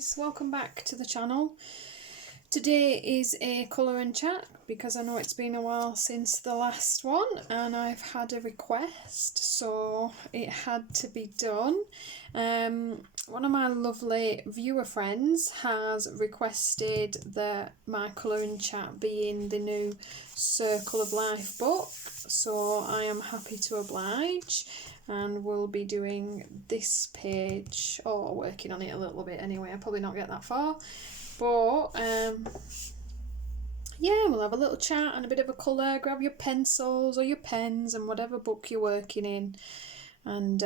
guys, welcome back to the channel. Today is a colour and chat because I know it's been a while since the last one and I've had a request, so it had to be done. One of my lovely viewer friends has requested that my colour and chat be in the new Circle of Life book, so I am happy to oblige. And we'll be doing this page, or working on it a little bit anyway. I'll probably not get that far, but yeah, we'll have a little chat and a bit of a colour. Grab your pencils or your pens and whatever book you're working in, and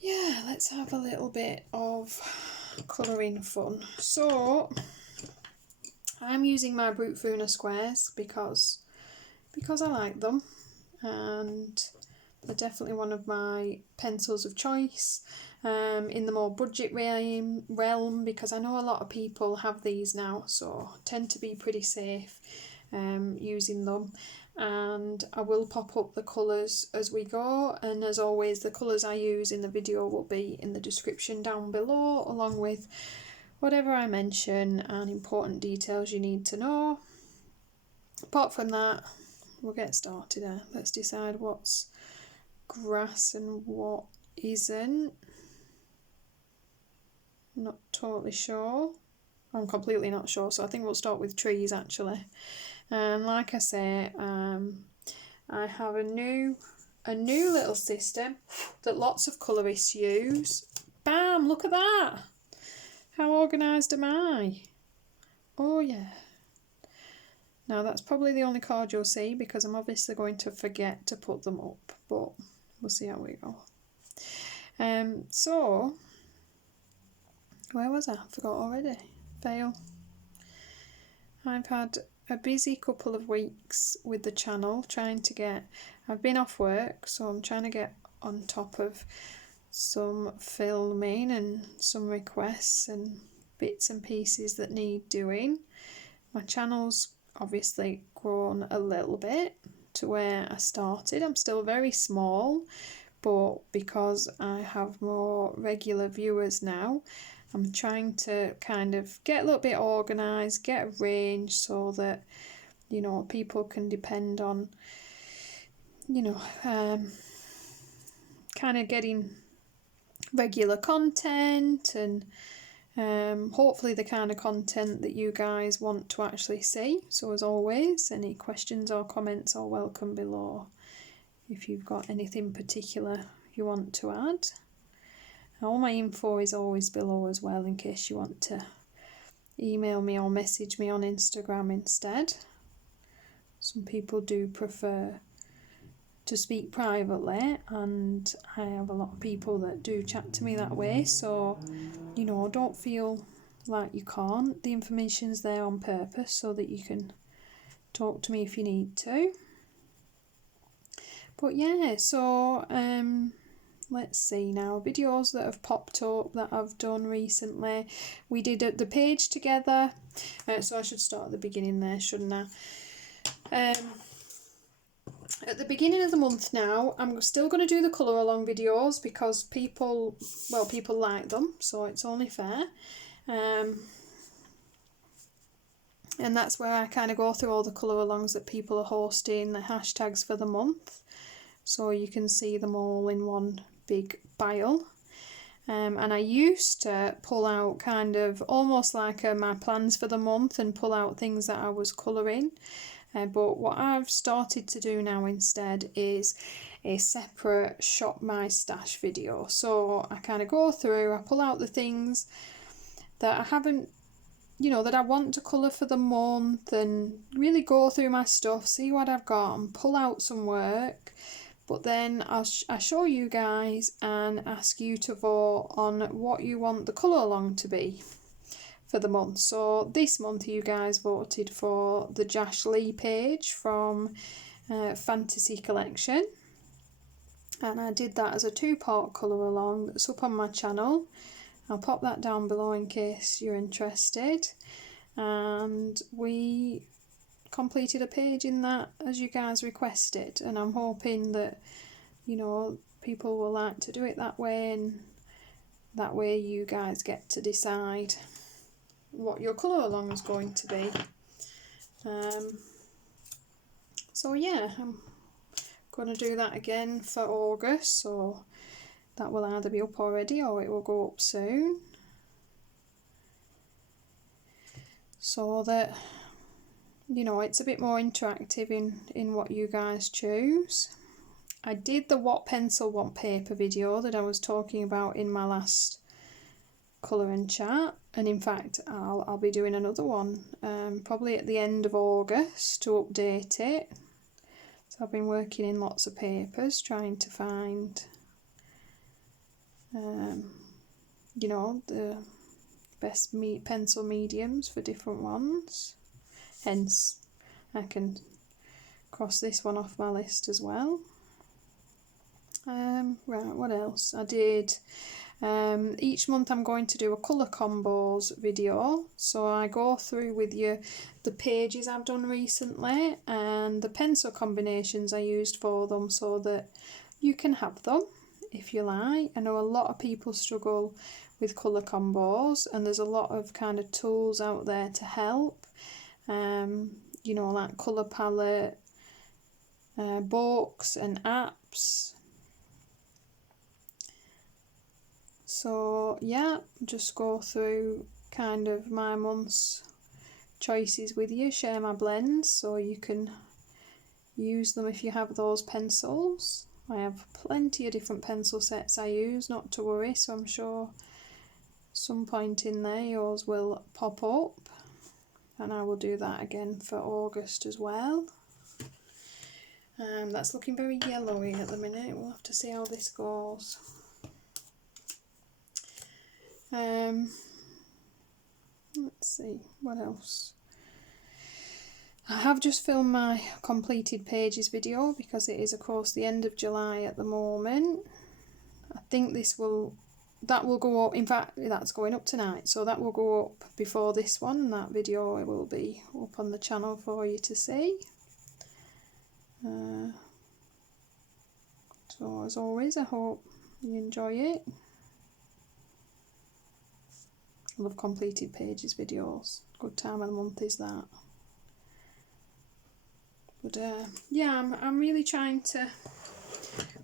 yeah, let's have a little bit of colouring fun. So I'm using my Brutfuner Squares because I like them, and they're definitely one of my pencils of choice in the more budget realm, because I know a lot of people have these now, so tend to be pretty safe using them. And I will pop up the colours as we go, and as always the colours I use in the video will be in the description down below, along with whatever I mention and important details you need to know. Apart from that, we'll get started. Let's decide what's grass and what isn't. Not totally sure. I'm completely not sure, so I think we'll start with trees actually. And like I say, I have a new little system that lots of colourists use. Bam! Look at that! How organised am I? Oh yeah. Now that's probably the only card you'll see because I'm obviously going to forget to put them up, but we'll see how we go. So where was I? Forgot already. Fail. I've had a busy couple of weeks with the channel I've been off work, so I'm trying to get on top of some filming and some requests and bits and pieces that need doing. My channel's obviously grown a little bit to where I started. I'm still very small, but because I have more regular viewers now, I'm trying to kind of get a little bit organised, get a range so that, you know, people can depend on, you know, kind of getting regular content and hopefully the kind of content that you guys want to actually see. So as always, any questions or comments are welcome below if you've got anything particular you want to add. All my info is always below as well, in case you want to email me or message me on Instagram instead. Some people do prefer to speak privately, and I have a lot of people that do chat to me that way, so, you know, don't feel like you can't. The information's there on purpose so that you can talk to me if you need to. But yeah, so let's see now, videos that have popped up that I've done recently. We did the page together, so I should start at the beginning there, shouldn't I? At the beginning of the month now, I'm still going to do the colour along videos because people like them, so it's only fair. And that's where I kind of go through all the colour alongs that people are hosting, the hashtags for the month, so you can see them all in one big pile. And I used to pull out kind of almost like my plans for the month and pull out things that I was colouring. But what I've started to do now instead is a separate shop my stash video. So I kind of go through, I pull out the things that I haven't, you know, that I want to colour for the month, and really go through my stuff, see what I've got and pull out some work. But then I show you guys and ask you to vote on what you want the colour along to be for the month. So this month you guys voted for the Jash Lee page from Fantasy Collection, and I did that as a 2-part colour along that's up on my channel. I'll pop that down below in case you're interested. And we completed a page in that as you guys requested, and I'm hoping that, you know, people will like to do it that way and That way you guys get to decide what your colour along is going to be. So yeah, I'm going to do that again for August, so that will either be up already or it will go up soon, so that, you know, it's a bit more interactive in what you guys choose. I did the what pencil, what paper video that I was talking about in my last colour and chat, and in fact I'll be doing another one probably at the end of August to update it. So I've been working in lots of papers trying to find you know, the best pencil mediums for different ones, hence I can cross this one off my list as well. Right, what else? I did each month I'm going to do a colour combos video, so I go through with you the pages I've done recently and the pencil combinations I used for them, so that you can have them if you like. I know a lot of people struggle with colour combos, and there's a lot of kind of tools out there to help, you know, like colour palette books and apps. So yeah, just go through kind of my month's choices with you, share my blends so you can use them if you have those pencils. I have plenty of different pencil sets I use, not to worry, so I'm sure some point in there yours will pop up, and I will do that again for August as well. That's looking very yellowy at the minute, we'll have to see how this goes. Let's see, what else? I have just filmed my completed pages video because it is of course the end of July at the moment. I think that will go up, in fact that's going up tonight, so that will go up before this one, and that video will be up on the channel for you to see. So as always, I hope you enjoy it. I love completed pages videos, good time of the month is that. But yeah, I'm really trying to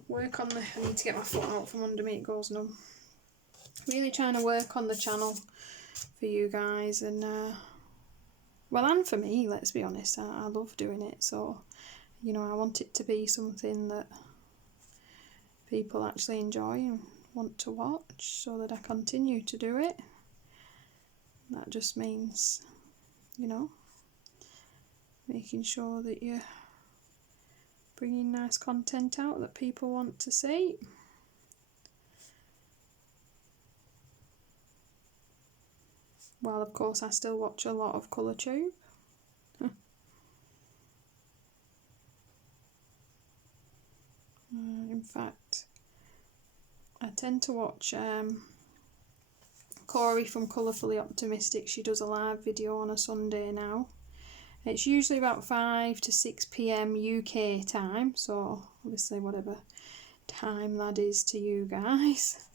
work on I need to get my foot out from under me, it goes numb. Really trying to work on the channel for you guys, and well, and for me, let's be honest, I love doing it, so you know, I want it to be something that people actually enjoy and want to watch, so that I continue to do it. That just means, you know, making sure that you're bringing nice content out that people want to see. Well, of course, I still watch a lot of ColourTube. In fact, I tend to watch Corey from Colourfully Optimistic. She does a live video on a Sunday now. It's usually about 5 to 6 PM UK time, so obviously whatever time that is to you guys.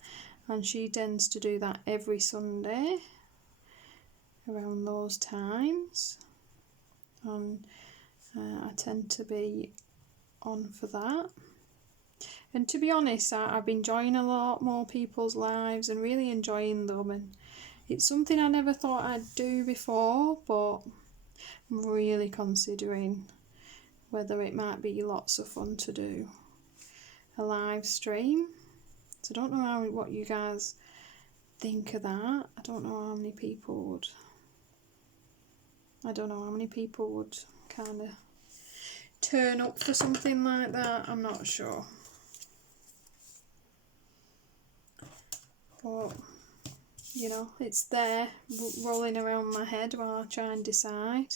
And she tends to do that every Sunday around those times. And I tend to be on for that. And to be honest, I've been joining a lot more people's lives and really enjoying them, and it's something I never thought I'd do before, but I'm really considering whether it might be lots of fun to do a live stream. So I don't know what you guys think of that. I don't know how many people would kind of turn up for something like that. I'm not sure. But, you know, it's there rolling around my head while I try and decide.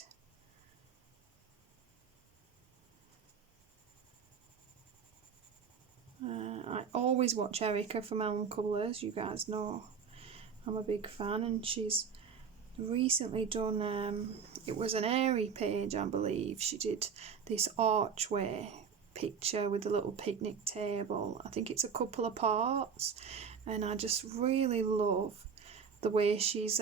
I always watch Erica from Elm Colours, you guys know I'm a big fan, and she's recently done, it was an airy page I believe, she did this archway picture with a little picnic table. I think it's a couple of parts, and I just really love the way she's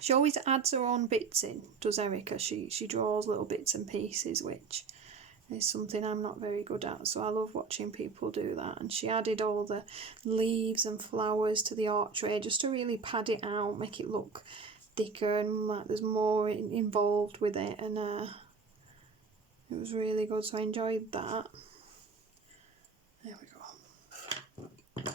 she always adds her own bits in, does Erica. She draws little bits and pieces, which is something I'm not very good at, so I love watching people do that. And she added all the leaves and flowers to the archway just to really pad it out, make it look thicker and like there's more involved with it, and it was really good, so I enjoyed that. There we go.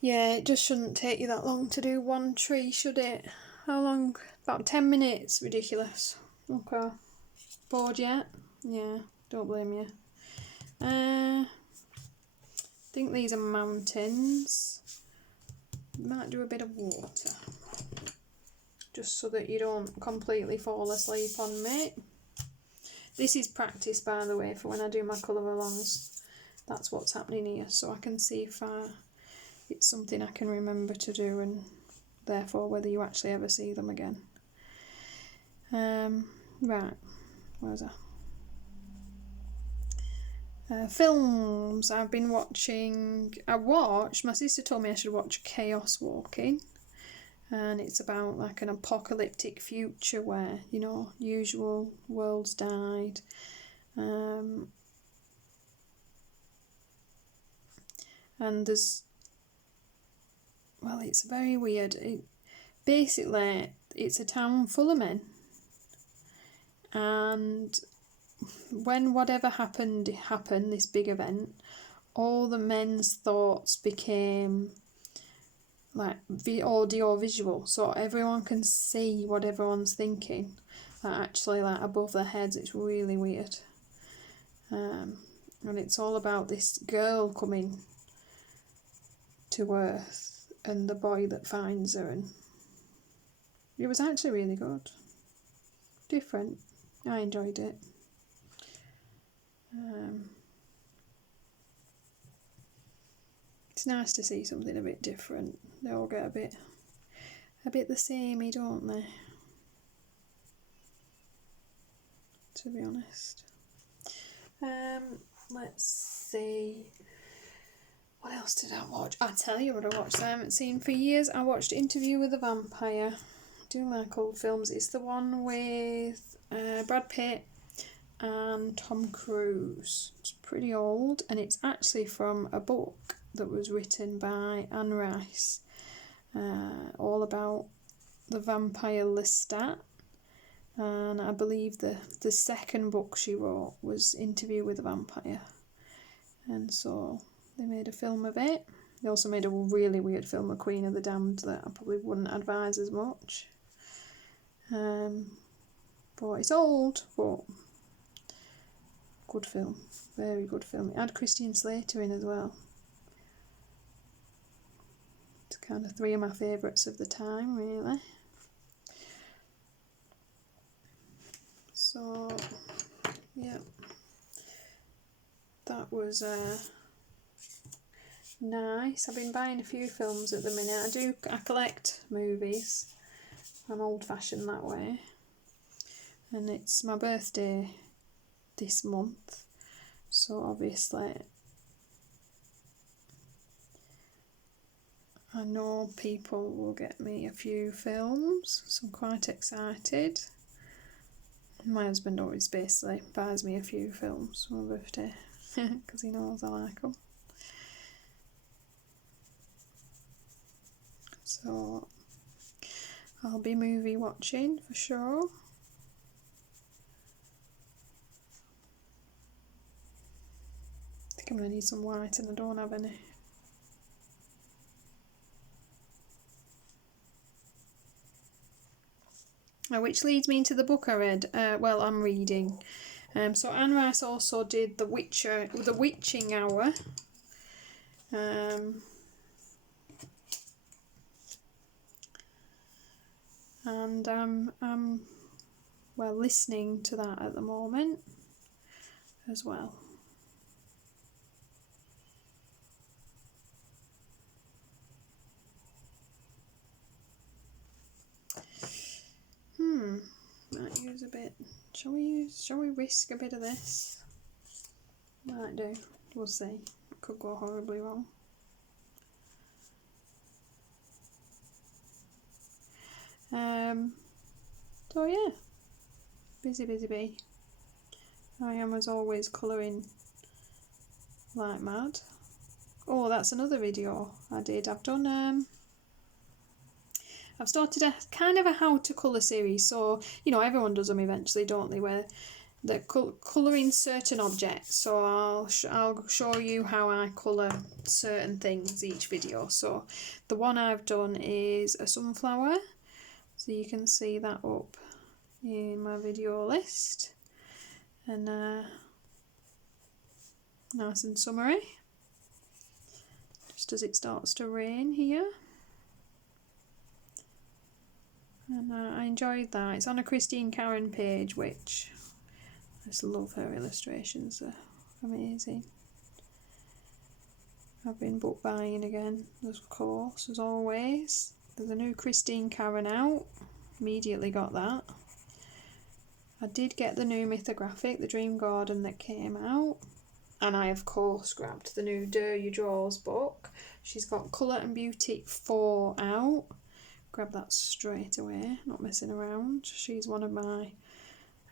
Yeah, it just shouldn't take you that long to do one tree, should it? How long? About 10 minutes. Ridiculous. Okay. Bored yet? Yeah, don't blame you. I think these are mountains. Might do a bit of water, just so that you don't completely fall asleep on me. This is practice, by the way, for when I do my colour alongs. That's what's happening here, so I can see if it's something I can remember to do, and therefore whether you actually ever see them again. Right, where was I? Films I've been watching. My sister told me I should watch Chaos Walking, and it's about like an apocalyptic future where, you know, usual world's died. And there's, well, it's very weird. Basically, it's a town full of men, and when whatever happened, this big event, all the men's thoughts became like audio visual, so everyone can see what everyone's thinking, like actually like above their heads. It's really weird. And it's all about this girl coming to Earth and the boy that finds her, and it was actually really good. Different. I enjoyed it. It's nice to see something a bit different. They all get a bit the samey, don't they? To be honest. Let's see. What else did I watch? I'll tell you what I watched I haven't seen for years. I watched Interview with a Vampire. I do like old films. It's the one with Brad Pitt and Tom Cruise. It's pretty old, and it's actually from a book that was written by Anne Rice, all about the vampire Lestat. And I believe the second book she wrote was Interview with a Vampire, and so they made a film of it. They also made a really weird film of Queen of the Damned that I probably wouldn't advise as much. But it's old, but good film, very good film. It had Christian Slater in as well. It's kind of three of my favourites of the time, really. So, yeah, that was nice. I've been buying a few films at the minute. I collect movies. I'm old-fashioned that way. And it's my birthday this month, so obviously I know people will get me a few films, so I'm quite excited. My husband always basically buys me a few films for my birthday because he knows I like them. So I'll be movie watching for sure. I think I'm going to need some white and I don't have any. Which leads me into the book I read. I'm reading. So Anne Rice also did The Witching Hour. And I'm listening to that at the moment as well. Might use a bit. Shall we risk a bit of this? Might do. We'll see. It could go horribly wrong. So yeah, busy bee. I am as always colouring like mad. Oh, that's another video I did. I've started a kind of a how to colour series, so you know everyone does them eventually, don't they, where they're colouring certain objects. So I'll show you how I colour certain things each video. So the one I've done is a sunflower, so you can see that up in my video list, and nice and summery, just as it starts to rain here. And I enjoyed that. It's on a Christine Karen page, which I just love her illustrations, they're amazing. I've been book buying again, of course, as always. There's a new Christine Karen out, immediately got that. I did get the new mythographic, The Dream Garden, that came out. And I, of course, grabbed the new Dare You Draws book. She's got Colour and Beauty 4 out. Grab that straight away, not messing around. She's one of my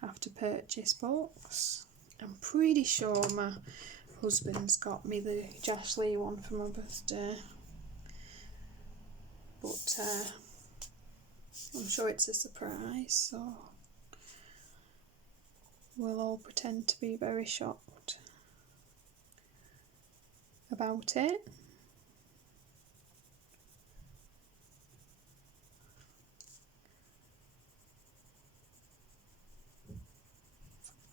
have to purchase books. I'm pretty sure my husband's got me the Jash Lee one for my birthday. But I'm sure it's a surprise, so we'll all pretend to be very shocked about it.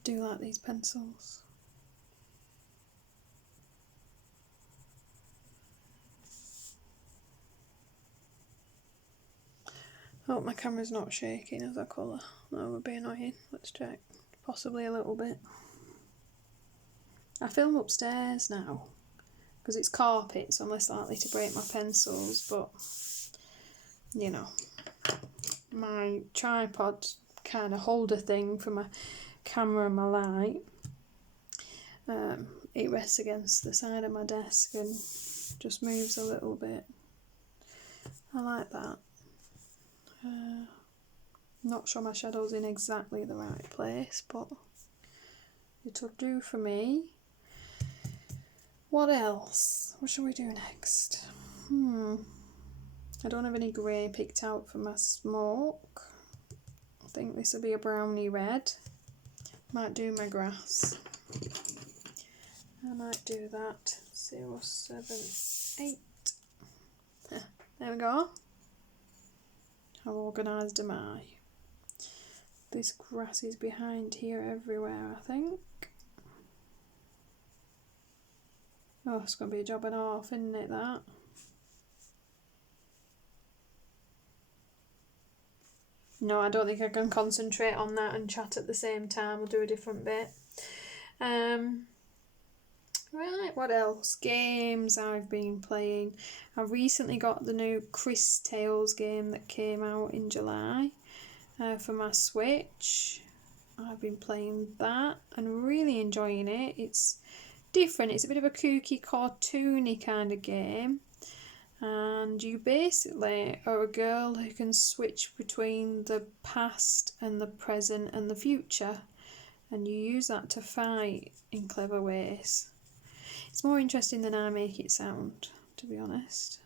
Do like these pencils. I hope my camera's not shaking as I colour. That would be annoying. Let's check. Possibly a little bit. I film upstairs now because it's carpet, so I'm less likely to break my pencils, but you know, my tripod kind of holder thing for my camera and my light, it rests against the side of my desk and just moves a little bit. I like that. Not sure my shadow's in exactly the right place, but it'll do for me. What else? What shall we do next? I don't have any grey picked out for my smoke. I think this will be a brownie red. Might do my grass. I might do that. 078. There we go. How organised am I? This grass is behind here everywhere, I think. Oh, it's going to be a job and a half, isn't it, that? No, I don't think I can concentrate on that and chat at the same time. We'll do a different bit. Right, what else? Games I've been playing. I recently got the new Chris Tales game that came out in July for my Switch. I've been playing that and really enjoying it. It's different. It's a bit of a kooky, cartoony kind of game. And you basically are a girl who can switch between the past and the present and the future. And you use that to fight in clever ways. It's more interesting than I make it sound, to be honest.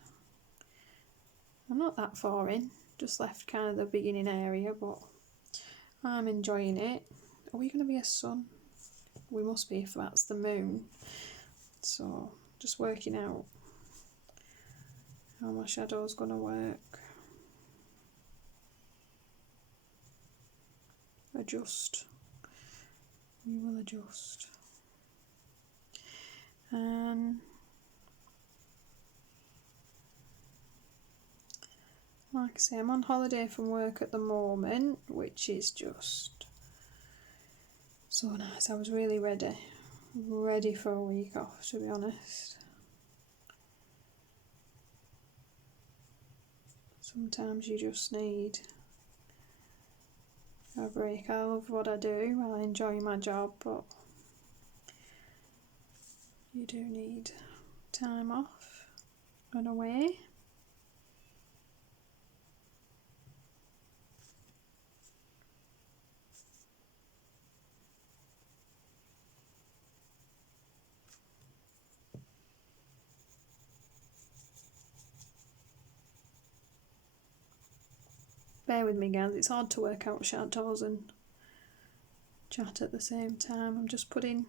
I'm not that far in, just left kind of the beginning area, but I'm enjoying it. Are we going to be a sun? We must be if that's the moon. So, just working out how my shadow's going to work. Adjust. We will adjust. Like I say, I'm on holiday from work at the moment, which is just so nice. I was really ready for a week off, to be honest. Sometimes you just need a break. I love what I do, I enjoy my job, but you do need time off and away. Bear with me guys, it's hard to work out shadows and chat at the same time. I'm just putting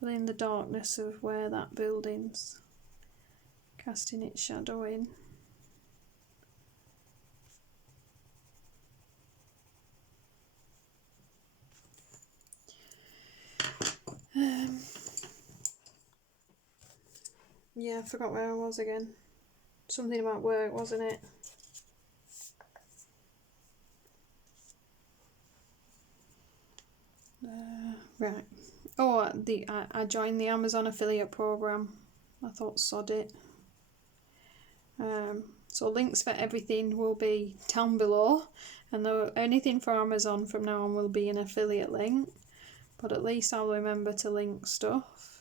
the darkness of where that building's casting its shadow in. Yeah, I forgot where I was again. Something about work, wasn't it? Right. Oh, I joined the Amazon affiliate program. I thought sod it. So links for everything will be down below, and anything for Amazon from now on will be an affiliate link. But at least I'll remember to link stuff.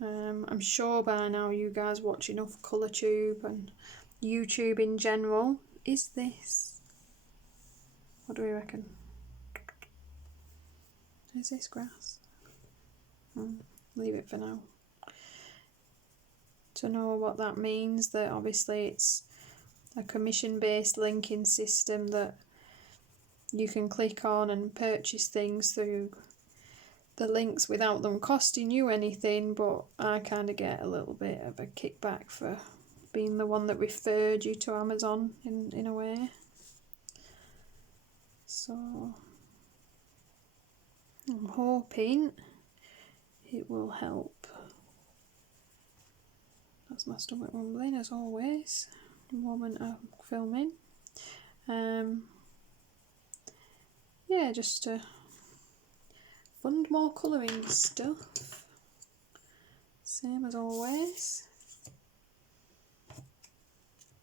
I'm sure by now you guys watch enough ColourTube and YouTube in general. Is this? What do we reckon? Is this grass? Leave it for now. To know what that means, that obviously it's a commission-based linking system that you can click on and purchase things through the links without them costing you anything, but I kind of get a little bit of a kickback for being the one that referred you to Amazon in a way. So I'm hoping it will help. That's my stomach rumbling as always the moment I'm filming. Yeah, just to fund more colouring stuff, same as always.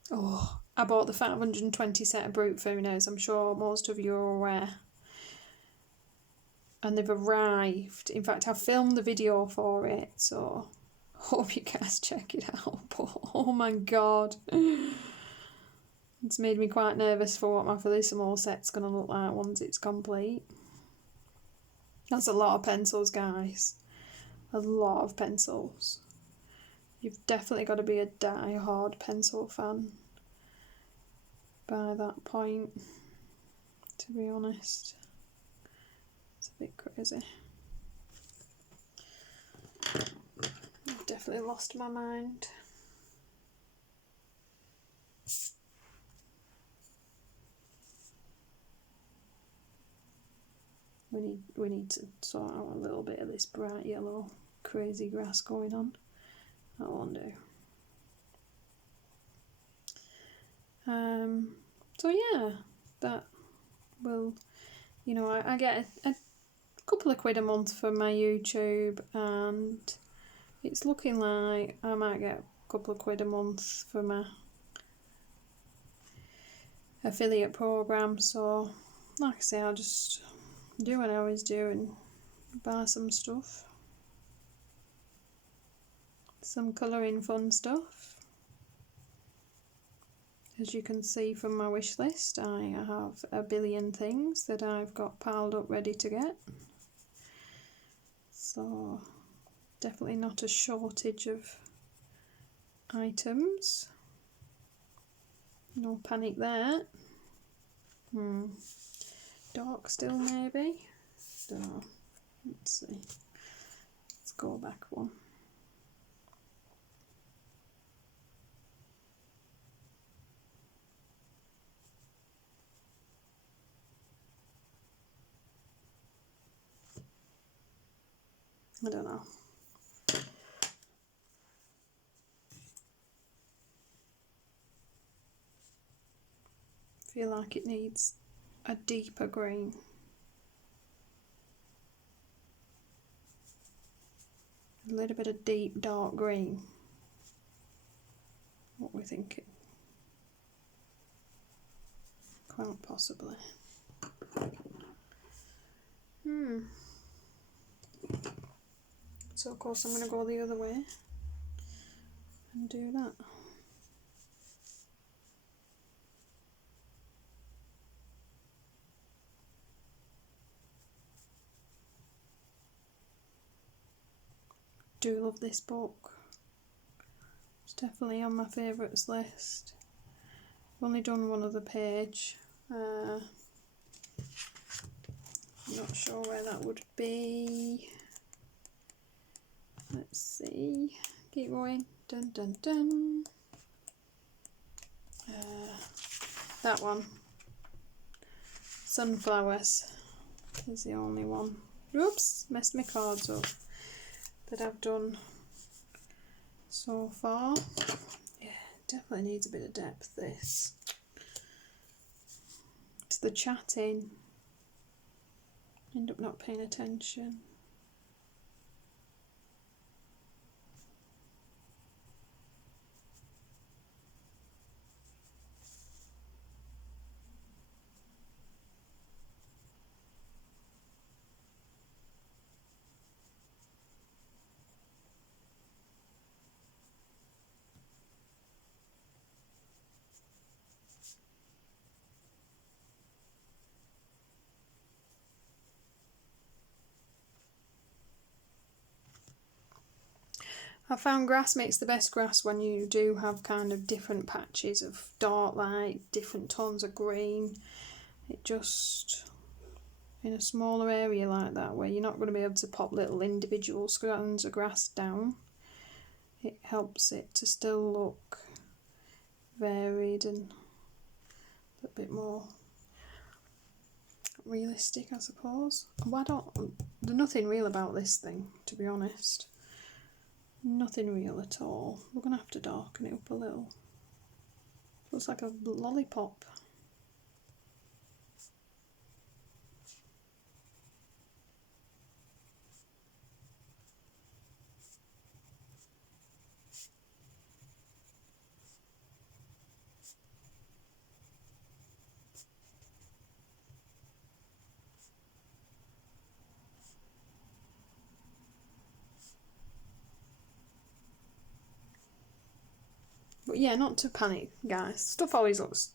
Oh, I bought the 520 set of Brutfuners, I'm sure most of you are aware. And they've arrived. In fact, I've filmed the video for it, so hope you guys check it out. But oh my god, it's made me quite nervous for what my Felicimo set's going to look like once it's complete. That's a lot of pencils, guys. A lot of pencils. You've definitely got to be a die-hard pencil fan by that point, to be honest. It's a bit crazy. I've definitely lost my mind. We need to sort out a little bit of this bright yellow crazy grass going on. That won't do. So yeah, that will, you know, I get a couple of quid a month for my YouTube, and it's looking like I might get a couple of quid a month for my affiliate program. So like I say, I'll just do what I always do and buy some stuff, some colouring fun stuff. As you can see from my wish list, I have a billion things that I've got piled up ready to get. So definitely not a shortage of items. No panic there. Dark still maybe? Don't know. Let's see. Let's go back one. I don't know. Feel like it needs a deeper green. A little bit of deep dark green. What we thinking? Quite possibly. So of course I'm going to go the other way and do that. Do love this book. It's definitely on my favourites list. only done one other page. I'm not sure where that would be. Let's see. Keep going. Dun dun dun. That one. Sunflowers is the only one. Oops, messed my cards up. That I've done so far. Yeah, definitely needs a bit of depth, this. It's the chatting. End up not paying attention. I found grass makes the best grass when you do have kind of different patches of dark light, different tones of green. It just, in a smaller area like that where you're not going to be able to pop little individual strands of grass down, it helps it to still look varied and a bit more realistic, I suppose. There's nothing real about this thing, to be honest. Nothing real at all. We're going to have to darken it up a little. Looks like a lollipop. But yeah, not to panic, guys. Stuff always looks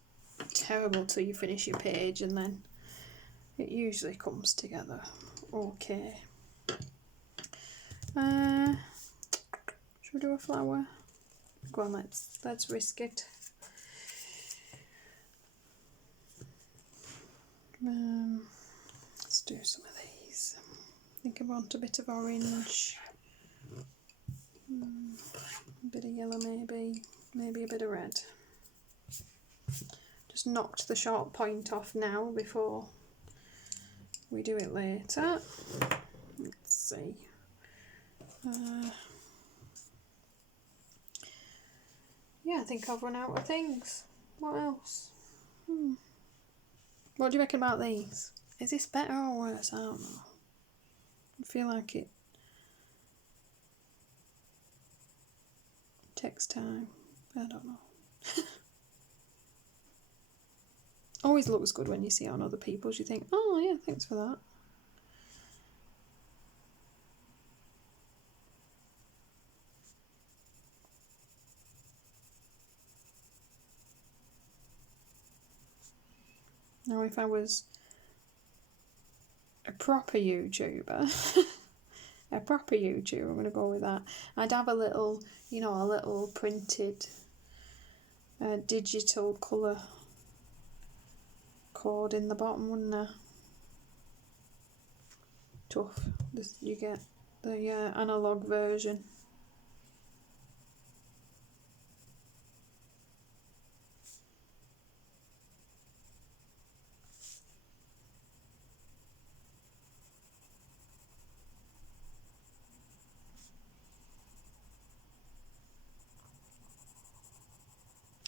terrible till you finish your page, and then it usually comes together okay. Should we do a flower? Go on, let's risk it. Let's do some of these. I think I want a bit of orange, a bit of yellow maybe a bit of red. Just knocked the sharp point off now before we do it later. Let's see. Yeah, I think I've run out of things. What else? What do you reckon about these? Is this better or worse? I don't know. I feel like it takes time. I don't know. Always looks good when you see it on other people's. You think, oh yeah, thanks for that. Now if I was a proper YouTuber, I'm going to go with that. I'd have a little, a little printed digital colour code in the bottom, wouldn't I? Tough. You get the analogue version.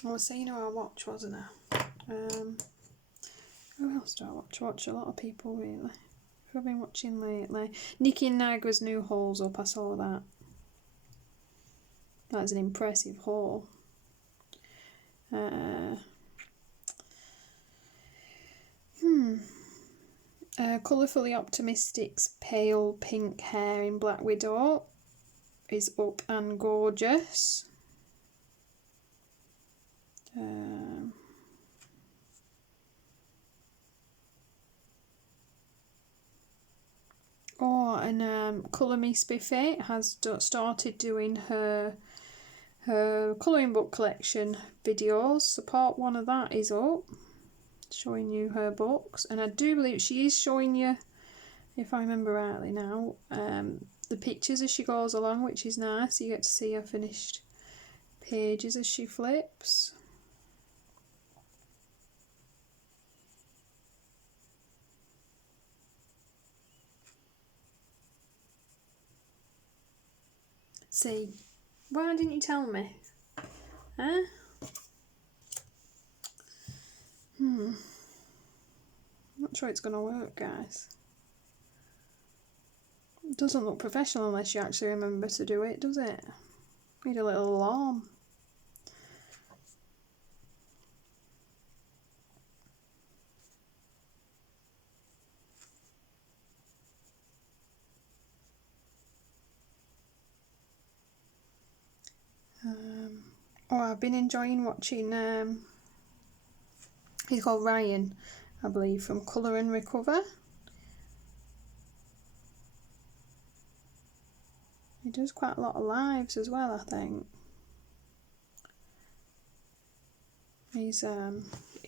I was saying who I watch, wasn't I? Who else do I watch? I watch a lot of people, really. Who have been watching lately? Nicki and Niagara's new haul's up, I saw that. That's an impressive haul. Colourfully Optimistic's pale pink hair in Black Widow is up and gorgeous. Colour Me Spiffy has started doing her her colouring book collection videos. So part 1 of that is up, showing you her books, and I do believe she is showing you, if I remember rightly now, the pictures as she goes along, which is nice. You get to see her finished pages as she flips. See, why didn't you tell me? Huh? Not sure it's going to work, guys. It doesn't look professional unless you actually remember to do it, does it? Need a little alarm. I've been enjoying watching, he's called Ryan, I believe, from Colour and Recover. He does quite a lot of lives as well, I think. He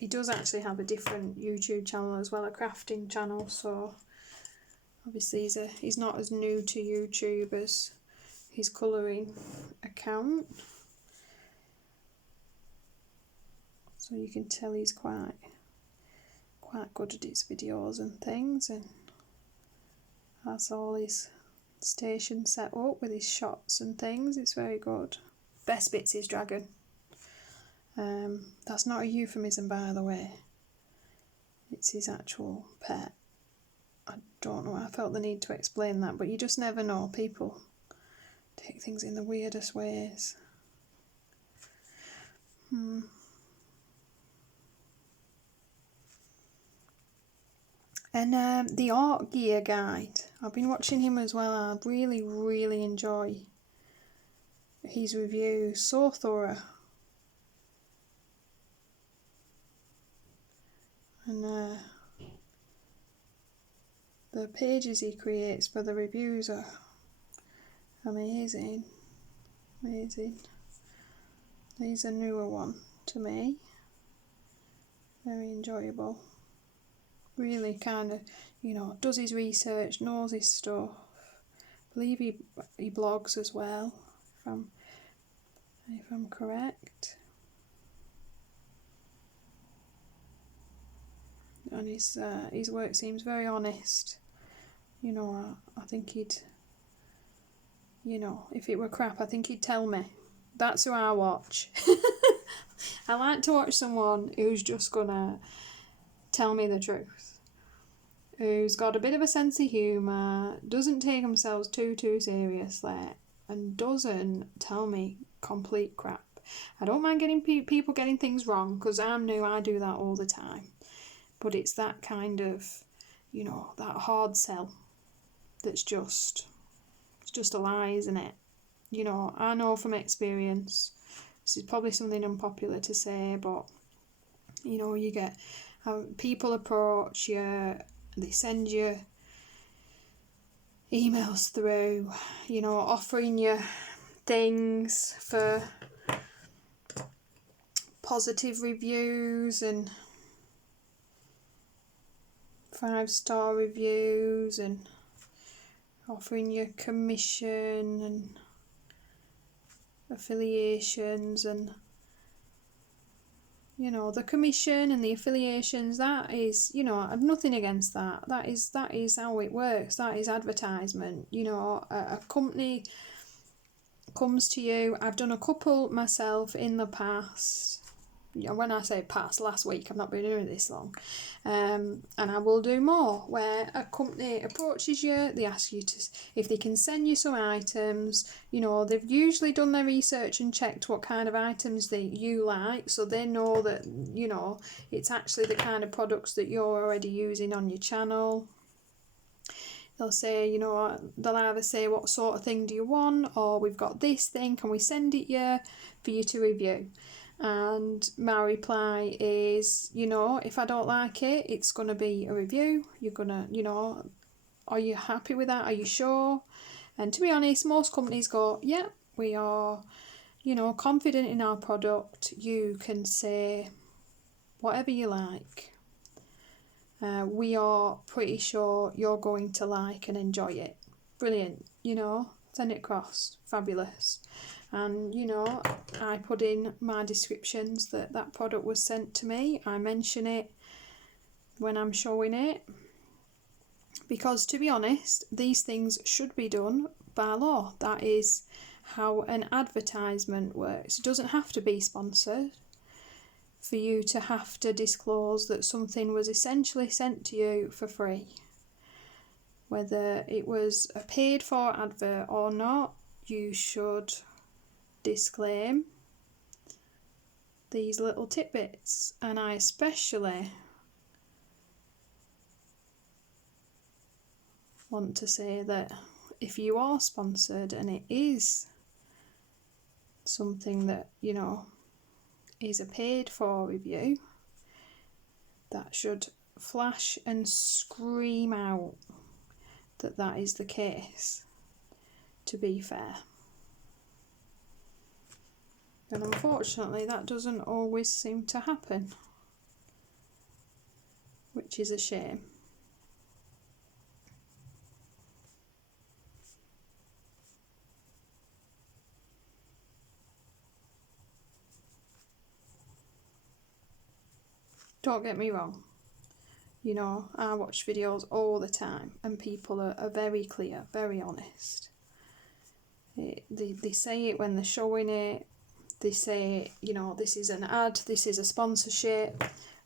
does actually have a different YouTube channel as well, a crafting channel, so obviously he's not as new to YouTube as his colouring account. So you can tell he's quite good at his videos and things, and that's all his station set up with his shots and things. It's very good. Best bit's his dragon. That's not a euphemism, by the way. It's his actual pet. I don't know, I felt the need to explain that, but you just never know. People take things in the weirdest ways. And the art gear guide, I've been watching him as well. I really enjoy his reviews, so thorough. And the pages he creates for the reviews are amazing. He's a newer one to me. Very enjoyable. Really kind of, does his research, knows his stuff. I believe he blogs as well, if I'm correct. And his work seems very honest. I think he'd, if it were crap, I think he'd tell me. That's who I watch. I like to watch someone who's just gonna tell me the truth, who's got a bit of a sense of humour, doesn't take themselves too seriously, and doesn't tell me complete crap. I don't mind getting people getting things wrong, because I'm new, I do that all the time. But it's that kind of, that hard sell that's it's just a lie, isn't it? I know from experience, this is probably something unpopular to say, but, you get people approach you, they send you emails through, offering you things for positive reviews and 5-star reviews, and offering you commission and affiliations, and the commission and the affiliations, that is, I've nothing against that. That is how it works. That is advertisement. A company comes to you. I've done a couple myself in the past. When I say past, last week, I've not been doing it this long. And I will do more, where a company approaches you, they ask you if they can send you some items. They've usually done their research and checked what kind of items you like, so they know that, it's actually the kind of products that you're already using on your channel. They'll say, they'll either say, what sort of thing do you want, or we've got this thing, can we send it you for you to review? And my reply is, if I don't like it, it's going to be a review. You're going to, are you happy with that? Are you sure? And to be honest, most companies go, yeah, we are, you know, confident in our product, you can say whatever you like. We are pretty sure you're going to like and enjoy it. Brilliant, you know, send it across, fabulous. And, you know, I put in my descriptions that product was sent to me. I mention it when I'm showing it. Because, to be honest, these things should be done by law. That is how an advertisement works. It doesn't have to be sponsored for you to have to disclose that something was essentially sent to you for free. Whether it was a paid for advert or not, you should disclaim these little tidbits. And I especially want to say that if you are sponsored and it is something that, you know, is a paid for review, that should flash and scream out that that is the case, to be fair. And unfortunately that doesn't always seem to happen, which is a shame. Don't get me wrong, you know, I watch videos all the time and people are very clear, very honest. They say it when they're showing it. They say, you know, this is an ad, this is a sponsorship,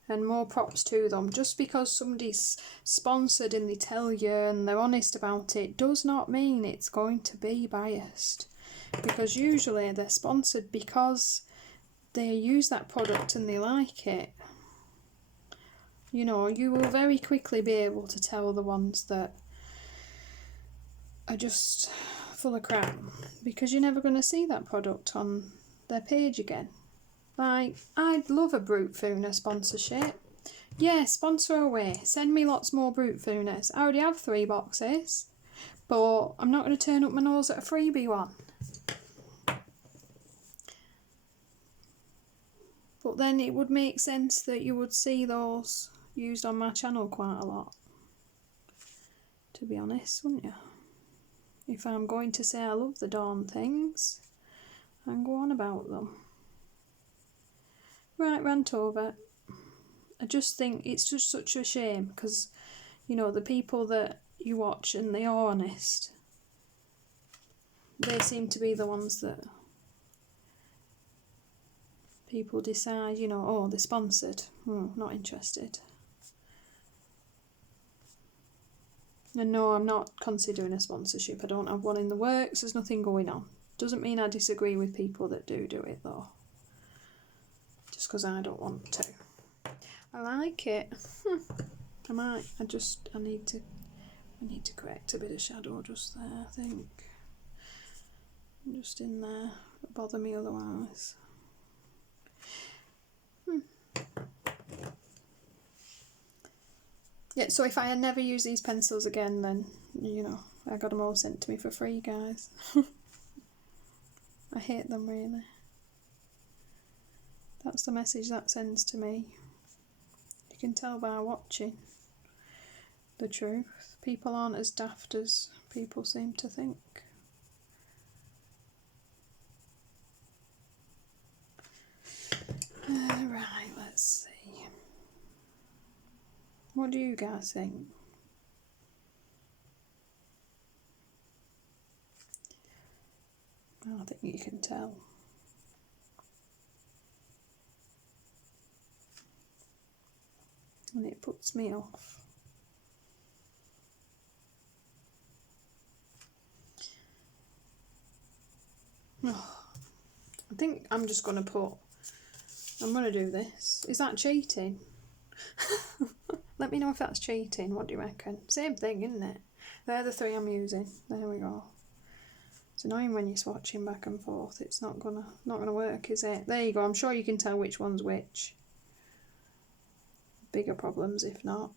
and more props to them. Just because somebody's sponsored and they tell you and they're honest about it does not mean it's going to be biased. Because usually they're sponsored because they use that product and they like it. You know, you will very quickly be able to tell the ones that are just full of crap, because you're never going to see that product on their page again. Like, I'd love a Brutfuner sponsorship. Yeah, sponsor away. Send me lots more Brutfuners. I already have 3 boxes, but I'm not going to turn up my nose at a freebie one. But then it would make sense that you would see those used on my channel quite a lot, to be honest, wouldn't you? If I'm going to say I love the Dawn things and go on about them. Right, rant over. I just think it's just such a shame, because, you know, the people that you watch and they are honest, they seem to be the ones that people decide, you know, oh, they're sponsored. Not interested. And no, I'm not considering a sponsorship. I don't have one in the works. There's nothing going on. Doesn't mean I disagree with people that do it, though. Just because I don't want to. I like it. I might. I need to correct a bit of shadow just there, I think. Just in there. It'll bother me otherwise. Yeah, so if I had never used these pencils again, then, you know, I got them all sent to me for free, guys. I hate them, really. That's the message that sends to me. You can tell by watching the truth. People aren't as daft as people seem to think. Right, let's see. What do you guys think? I think you can tell. And it puts me off. Oh, I think I'm just going to do this. Is that cheating? Let me know if that's cheating. What do you reckon? Same thing, isn't it? They're the 3 I'm using. There we go. It's annoying when you're swatching back and forth. It's not gonna work, is it? There you go. I'm sure you can tell which one's which. Bigger problems if not.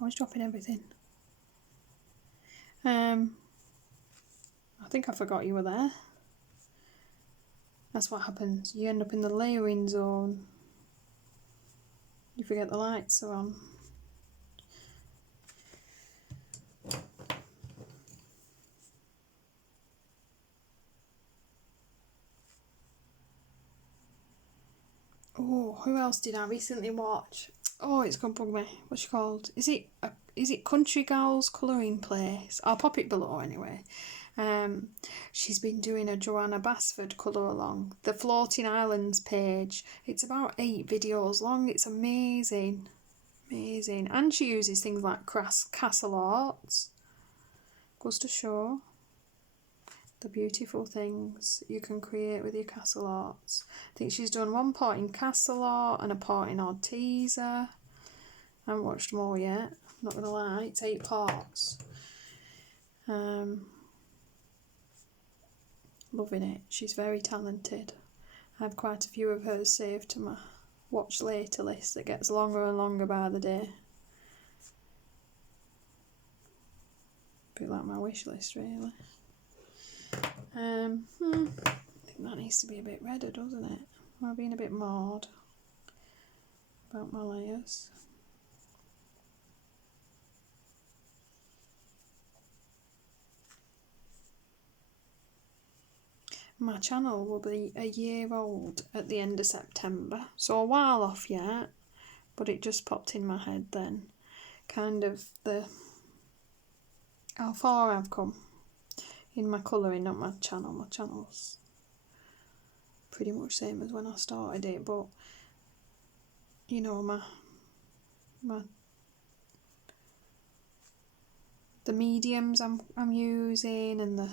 Always dropping everything. I think I forgot you were there. That's what happens. You end up in the layering zone. You forget the lights are on. Oh, who else did I recently watch? Oh, it's gonna bug me. What's she called? Is it Country Girls Colouring Place? I'll pop it below anyway. She's been doing a Joanna Basford colour along. The Floating Islands page. It's about 8 videos long. It's amazing. Amazing. And she uses things like castle arts. Goes to show the beautiful things you can create with your castle arts. I think she's done one part in castle art and a part in Artesa. I haven't watched more yet, I'm not gonna lie. It's 8 parts. Loving it. She's very talented. I have quite a few of hers saved to my watch later list that gets longer and longer by the day. A bit like my wish list, really. I think that needs to be a bit redder, doesn't it? I've been a bit marred about my layers. My channel will be a year old at the end of September, so a while off yet, but it just popped in my head then. Kind of how far I've come in my colouring, not my channel. My channel's pretty much same as when I started it, but you know, the mediums I'm using and the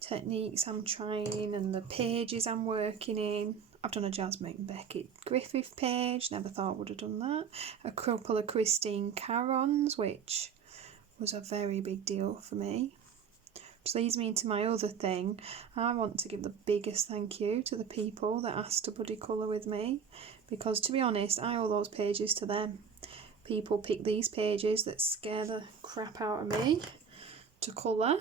techniques I'm trying and the pages I'm working in. I've done a Jasmine Beckett Griffith page, never thought I would have done that. A couple of Christine Carons, which was a very big deal for me. Which leads me into my other thing. I want to give the biggest thank you to the people that asked to buddy colour with me, because to be honest, I owe those pages to them. People pick these pages that scare the crap out of me to colour,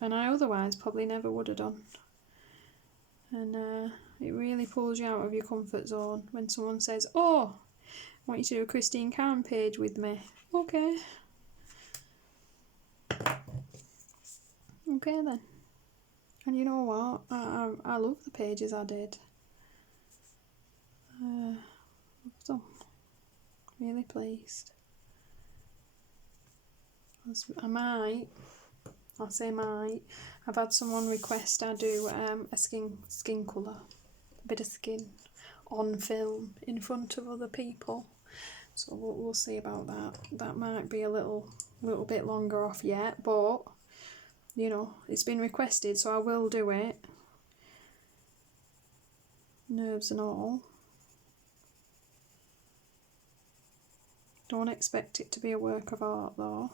and I otherwise probably never would have done. And it really pulls you out of your comfort zone when someone says, oh, I want you to do a Christine Caron page with me. Okay. Okay then. And you know what? I love the pages I did. Love them. Really pleased. I'll say might. I've had someone request I do a skin colour, a bit of skin on film in front of other people. So we'll see about that. That might be a little bit longer off yet, but you know, it's been requested, so I will do it. Nerves and all. Don't expect it to be a work of art though.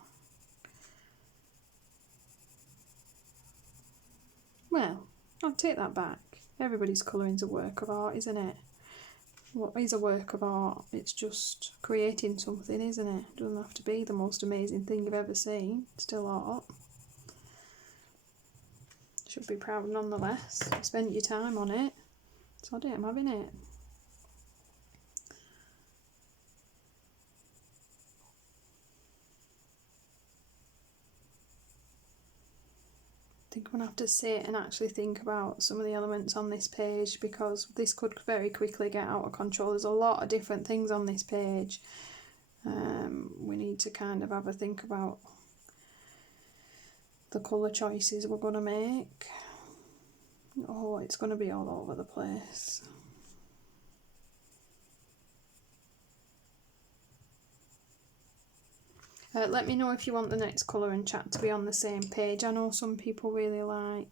Well, I'll take that back. Everybody's colouring's a work of art, isn't it? What is a work of art? It's just creating something, isn't it? It doesn't have to be the most amazing thing you've ever seen. It's still art. Should be proud nonetheless. You spent your time on it. So I'm having it. I think I'm going to have to sit and actually think about some of the elements on this page, because this could very quickly get out of control. There's a lot of different things on this page. We need to kind of have a think about the colour choices we're going to make. Oh, it's going to be all over the place. Let me know if you want the next colour and chat to be on the same page. I know some people really like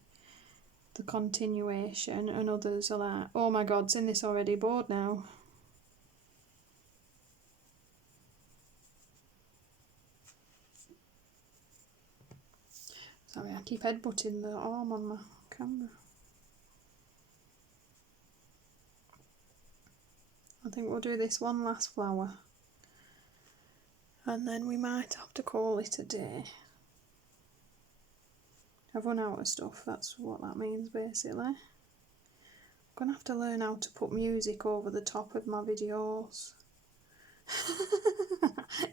the continuation and others are like, oh my god, it's in this already, bored now. Sorry, I keep headbutting the arm on my camera. I think we'll do this one last flower. And then we might have to call it a day. I've run out of stuff, that's what that means basically. I'm going to have to learn how to put music over the top of my videos.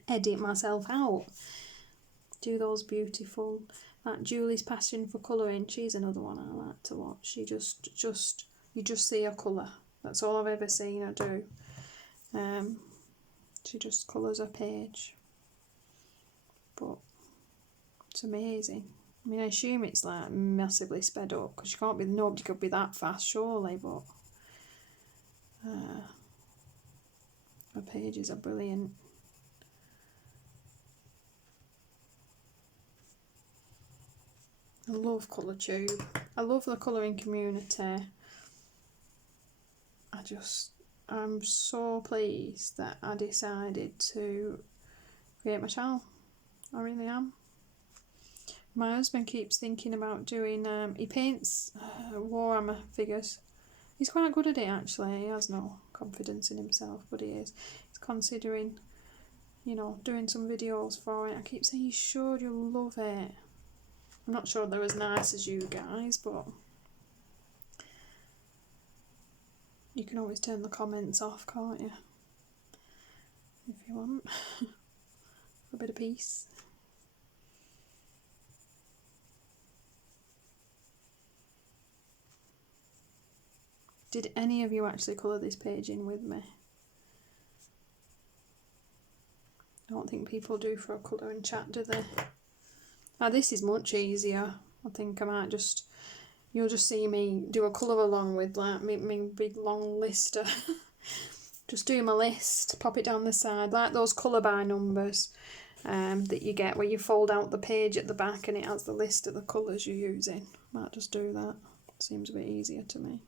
Edit myself out. Do those beautiful, like Julie's passion for colouring, she's another one I like to watch. You just see a colour. That's all I've ever seen her do. She just colours a page. But it's amazing. I mean, I assume it's like massively sped up because nobody could be that fast, surely. But her pages are brilliant. I love ColourTube. I love the colouring community. I'm so pleased that I decided to create my channel. I really am. My husband keeps thinking about doing, he paints Warhammer figures. He's quite good at it actually. He has no confidence in himself, but he is. He's considering, you know, doing some videos for it. I keep saying, you sure you'll love it? I'm not sure they're as nice as you guys, but you can always turn the comments off, can't you? If you want. A bit of peace. Did any of you actually colour this page in with me? I don't think people do for a colour and chat, do they? Now this is much easier. I think I might you'll just see me do a colour along with like my big long lister. Just do my list, pop it down the side, like those colour by numbers that you get where you fold out the page at the back and it has the list of the colours you're using. Might just do that. Seems a bit easier to me.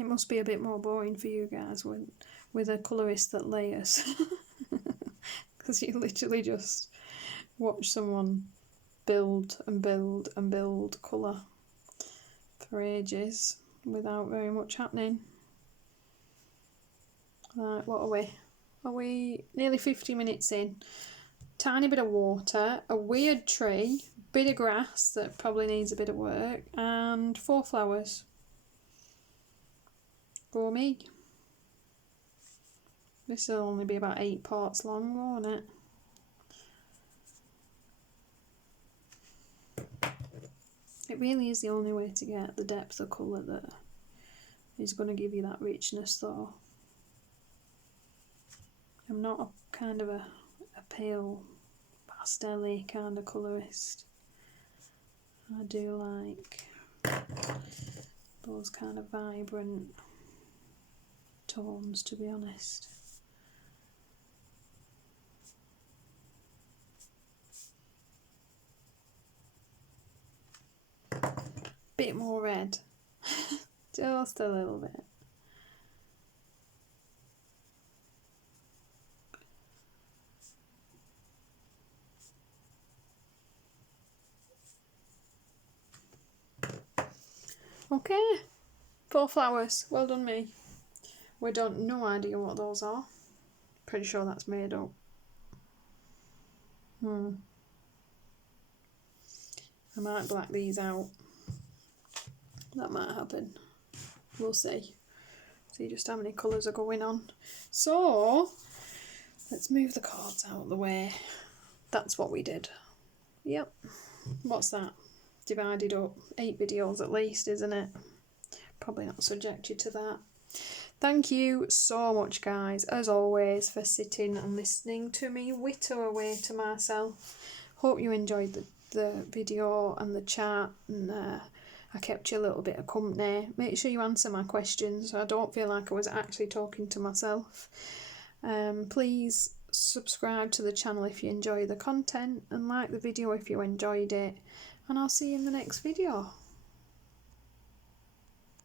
It must be a bit more boring for you guys with a colourist that layers. Because you literally just watch someone build and build and build colour for ages without very much happening. Right, what are we? Are we nearly 50 minutes in? Tiny bit of water, a weird tree, bit of grass that probably needs a bit of work, and 4 flowers. Go me. This will only be about 8 parts long, won't it? It really is the only way to get the depth of colour that is going to give you that richness though. I'm not a kind of a pale pastel-y kind of colourist. I do like those kind of vibrant tones, to be honest. Bit more red. Just a little bit. Okay, 4 flowers. Well done me. We don't no idea what those are. Pretty sure that's made up. I might black these out. That might happen. We'll see. See just how many colours are going on. So let's move the cards out of the way. That's what we did. Yep. What's that? Divided up 8 videos at least, isn't it? Probably not subject you to that. Thank you so much, guys, as always, for sitting and listening to me witter away to myself. Hope you enjoyed the video and the chat, and I kept you a little bit of company. Make sure you answer my questions so I don't feel like I was actually talking to myself. Please subscribe to the channel if you enjoy the content, and like the video if you enjoyed it, and I'll see you in the next video.